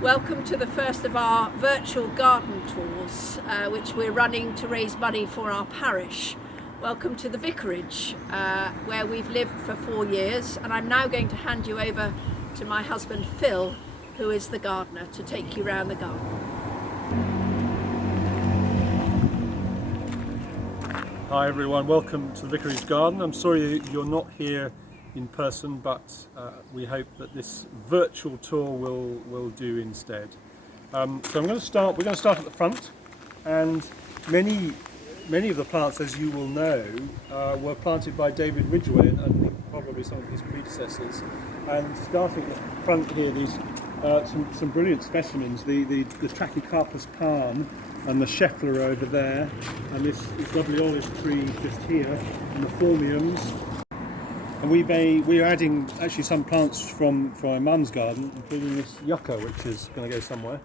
Welcome to the first of our virtual garden tours, which we're running to raise money for our parish. Welcome to the Vicarage, where we've lived for 4 years, and I'm now going to hand you over to my husband Phil, who is the gardener, to take you around the garden. Hi everyone, welcome to the Vicarage Garden. I'm sorry you're not here in person, but we hope that this virtual tour will do instead. So we're going to start at the front, and many of the plants, as you will know, were planted by David Ridgway and I think probably some of his predecessors. And starting at the front here, these some brilliant specimens, the Trachycarpus palm and the Scheffler over there, and this lovely olive tree just here, and the Formiums. And we're adding actually some plants from my mum's garden, including this yucca, which is going to go somewhere.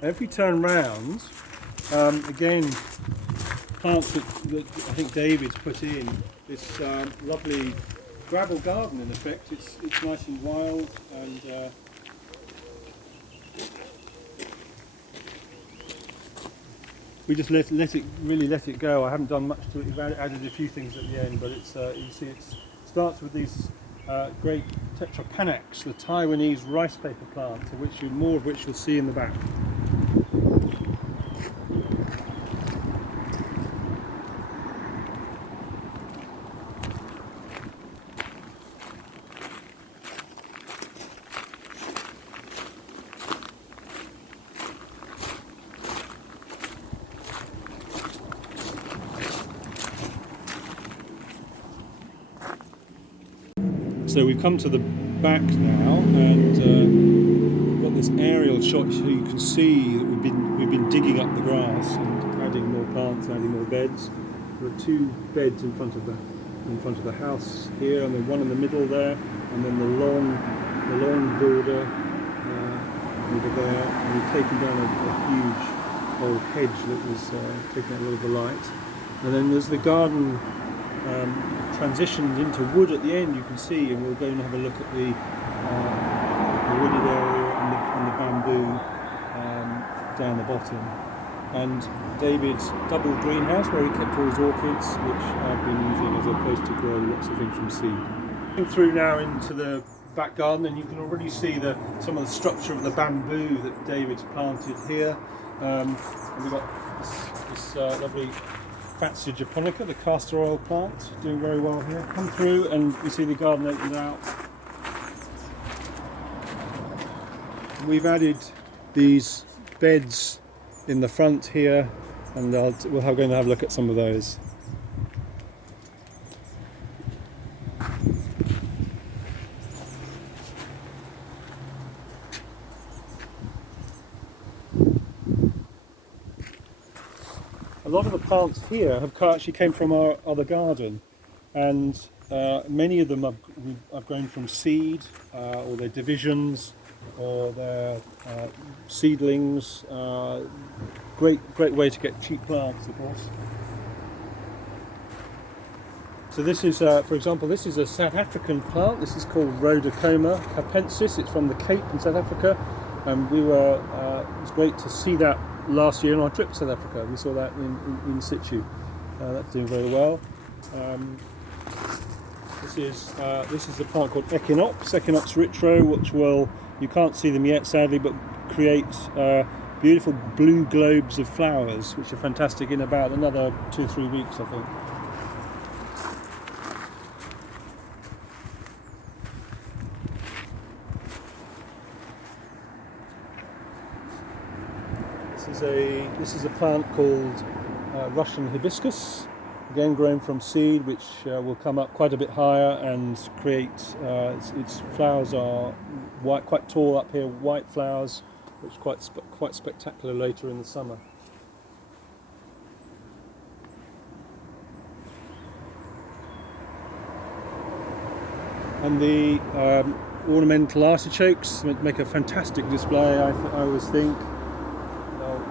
And if we turn round, again, plants that I think David's put in, this lovely gravel garden in effect. It's nice and wild, and we just let it go. I haven't done much to it. We've added a few things at the end, but it's you see it starts with these great tetrapanax, the Taiwanese rice paper plant, more of which you'll see in the back. So we've come to the back now, and we've got this aerial shot so you can see that we've been digging up the grass and adding more plants, adding more beds. There are 2 beds in front of the house here, and then one in the middle there, and then the long border over there. And we've taken down a huge old hedge that was taking out a lot of the light. And then there's the garden transitioned into wood at the end, you can see, and we'll go and have a look at the wooded area and the bamboo down the bottom. And David's double greenhouse where he kept all his orchids, which I've been using as a place to grow lots of things from seed. Going through now into the back garden, and you can already see some of the structure of the bamboo that David's planted here. And we've got this lovely Fatsia japonica, the castor oil plant, doing very well here. Come through and you see the garden opened out. We've added these beds in the front here, and we're going to have a look at some of those. A lot of the plants here actually came from our other garden, and many of them I've grown from seed, or they're divisions, or they're seedlings. Great way to get cheap plants, of course. So this is, for example, this is a South African plant. This is called Rhodocoma capensis. It's from the Cape in South Africa, and it was great to see that last year on our trip to South Africa. We saw that in situ. That's doing very well. This is a plant called Echinops retro, which you can't see them yet sadly, but create beautiful blue globes of flowers, which are fantastic in about another 2-3 weeks, I think. This is a plant called Russian hibiscus, again grown from seed, which will come up quite a bit higher and create. Its flowers are white, quite tall up here, white flowers, which are quite spectacular later in the summer. And the ornamental artichokes make a fantastic display, I always think.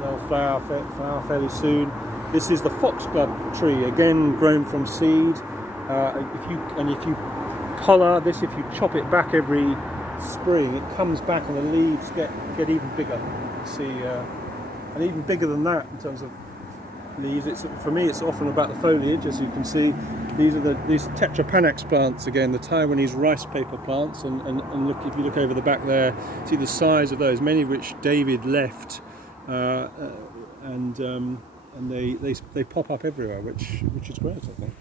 They'll flower fairly soon. This is the foxglove tree, again grown from seed. If you collar this, if you chop it back every spring, it comes back and the leaves get even bigger. You see, and even bigger than that in terms of leaves. For me, it's often about the foliage, as you can see. These are these Tetrapanax plants again, the Taiwanese rice paper plants, and look, if you look over the back there, see the size of those, many of which David left, and they pop up everywhere, which is great, I think.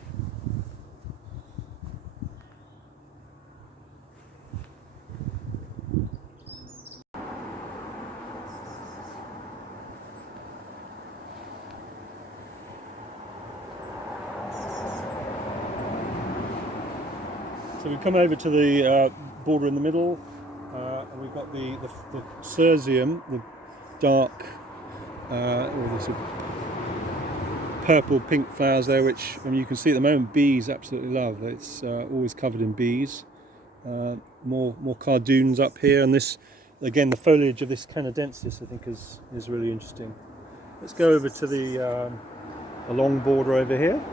So we come over to the border in the middle, and we've got the Cersium, the dark, or the sort of purple pink flowers there, which you can see at the moment bees absolutely love. It's always covered in bees. More cardoons up here, and this, again, the foliage of this canadensis I think is really interesting. Let's go over to the long border over here.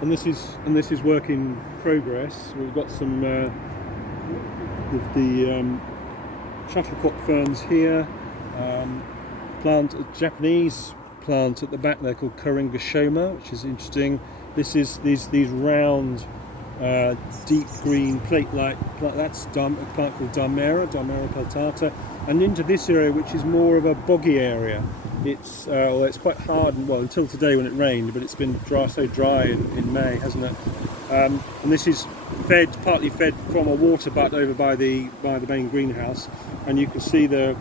And this is work in progress. We've got some the shuttlecock ferns here. A Japanese plant at the back there called Koringashoma, which is interesting. This is these round, deep green plate-like. That's a plant called Darmera peltata, and into this area, which is more of a boggy area. It's quite hard, and well, until today when it rained, but it's been so dry in May, hasn't it? And this is partly fed from a water butt over by the main greenhouse, and you can see the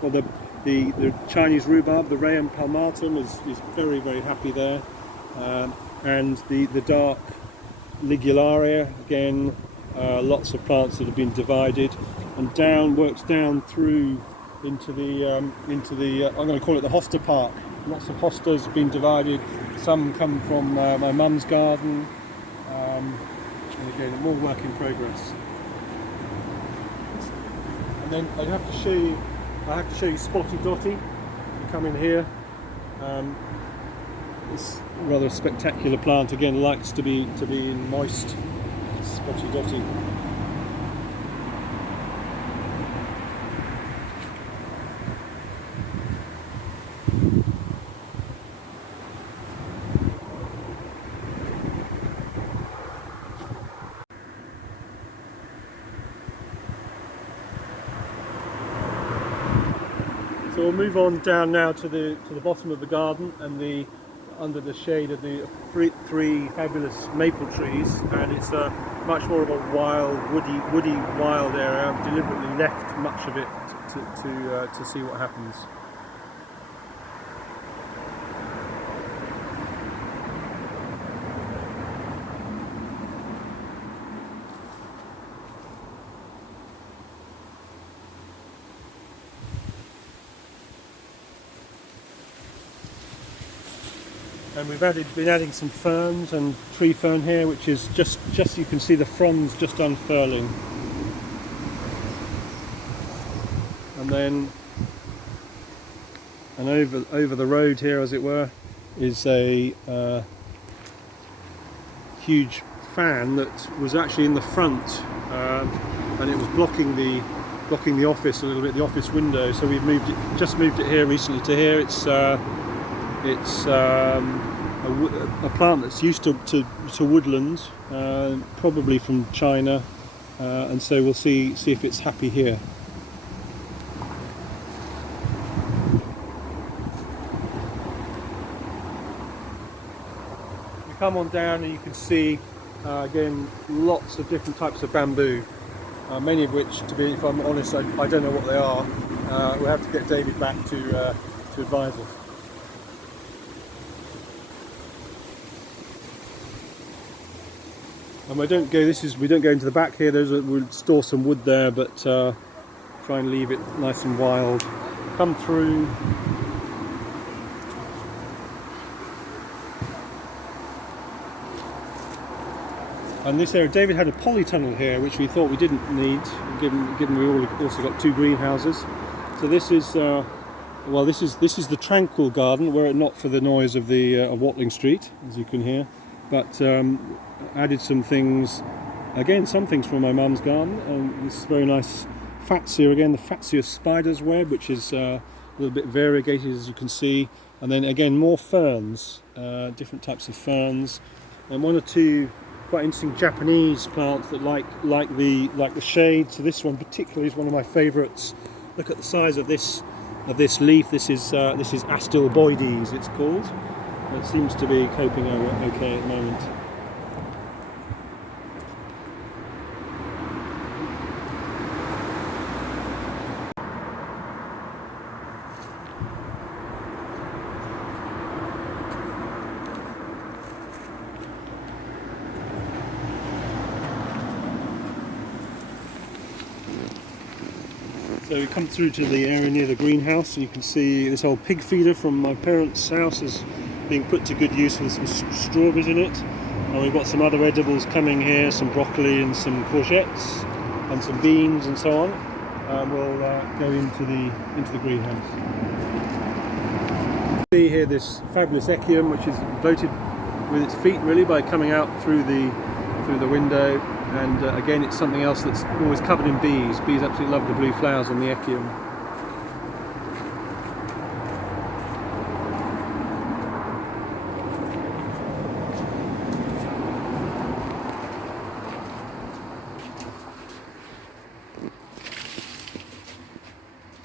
Chinese rhubarb, the Rayum palmatum, is very, very happy there, and the dark ligularia, again, lots of plants that have been divided, and works down through into the I'm going to call it the hosta park. Lots of hostas have been divided. Some come from my mum's garden, and again, more work in progress. And then I have to show you Spotty Dotty. You come in here. It's a rather spectacular plant. Again, likes to be in moist. Spotty Dotty. So we'll move on down now to the bottom of the garden, and under the shade of the three fabulous maple trees, and it's much more of a wild, woody wild area. I've deliberately left much of it to see what happens. And we've been adding some ferns and tree fern here, which is just you can see the fronds just unfurling. And then over the road here, as it were, is a huge fan that was actually in the front, and it was blocking the office a little bit, the office window. So we've just moved it here recently to here. It's a plant that's used to woodland, probably from China, and so we'll see if it's happy here. You come on down and you can see again lots of different types of bamboo, many of which, if I'm honest, I don't know what they are. We'll have to get David back to advise us. And we don't go into the back here. We'll store some wood there, but try and leave it nice and wild. Come through. And this area, David had a polytunnel here, which we thought we didn't need, given we also got two greenhouses. So this is well, this is the tranquil garden, were it not for the noise of the of Watling Street, as you can hear. But added some things, again, some things from my mum's garden. This very nice fatsia again, the fatsia spider's web, which is a little bit variegated, as you can see. And then again, more ferns, different types of ferns, and one or two quite interesting Japanese plants that like the shade. So this one particularly is one of my favourites. Look at the size of this leaf. This is Astilboides, it's called. It seems to be coping okay at the moment. So we come through to the area near the greenhouse, and you can see this old pig feeder from my parents' house is being put to good use with some strawberries in it. And we've got some other edibles coming here, some broccoli and some courgettes and some beans and so on. We'll go into the greenhouse. See here this fabulous echium, which is voted with its feet really by coming out through the window. And again, it's something else that's always covered in bees. Bees absolutely love the blue flowers on the echium.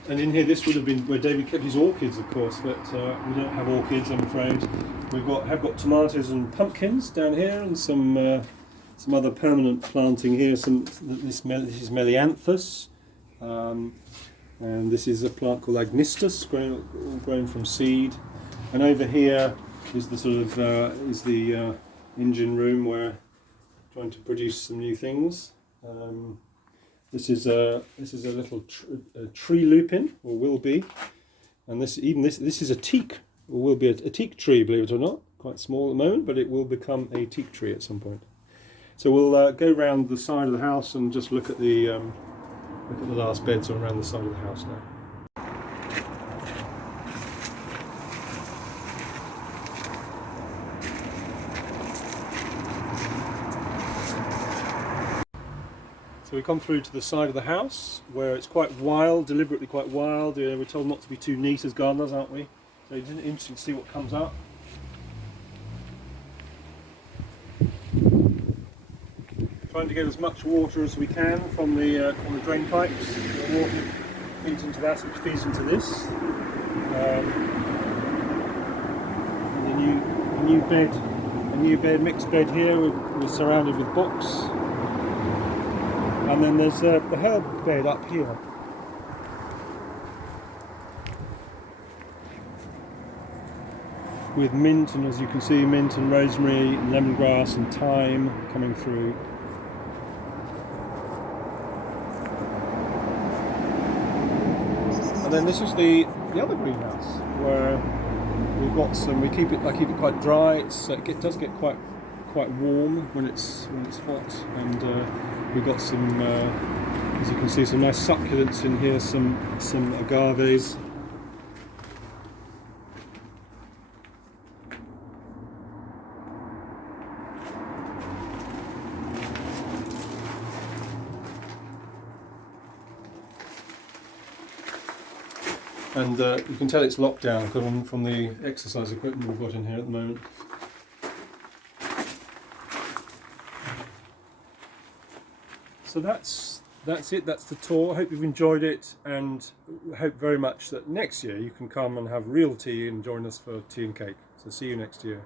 And in here, this would have been where David kept his orchids, of course, but we don't have orchids, I'm afraid. Have got tomatoes and pumpkins down here, and some other permanent planting here. This is Melianthus, and this is a plant called Agnistus, grown from seed. And over here is the sort of engine room where I'm trying to produce some new things. This is a little tree lupin, or will be, and this is a teak, or will be a teak tree, believe it or not. Quite small at the moment, but it will become a teak tree at some point. So we'll go round the side of the house and just look at the last beds around the side of the house now. So we come through to the side of the house where it's quite wild, deliberately quite wild. We're told not to be too neat as gardeners, aren't we? So it's interesting to see what comes up. Trying to get as much water as we can from the drain pipes. The water feeds into that, which feeds into this. A new bed, mixed bed here. We're surrounded with box. And then there's the herb bed up here. With mint, and as you can see, mint and rosemary, and lemongrass and thyme coming through. And then this is the other greenhouse where we've got some. I keep it quite dry. It does get quite warm when it's hot, and we've got some, as you can see, some nice succulents in here, some agaves. And you can tell it's locked down from the exercise equipment we've got in here at the moment. So that's it, that's the tour. I hope you've enjoyed it, and hope very much that next year you can come and have real tea and join us for tea and cake. So see you next year.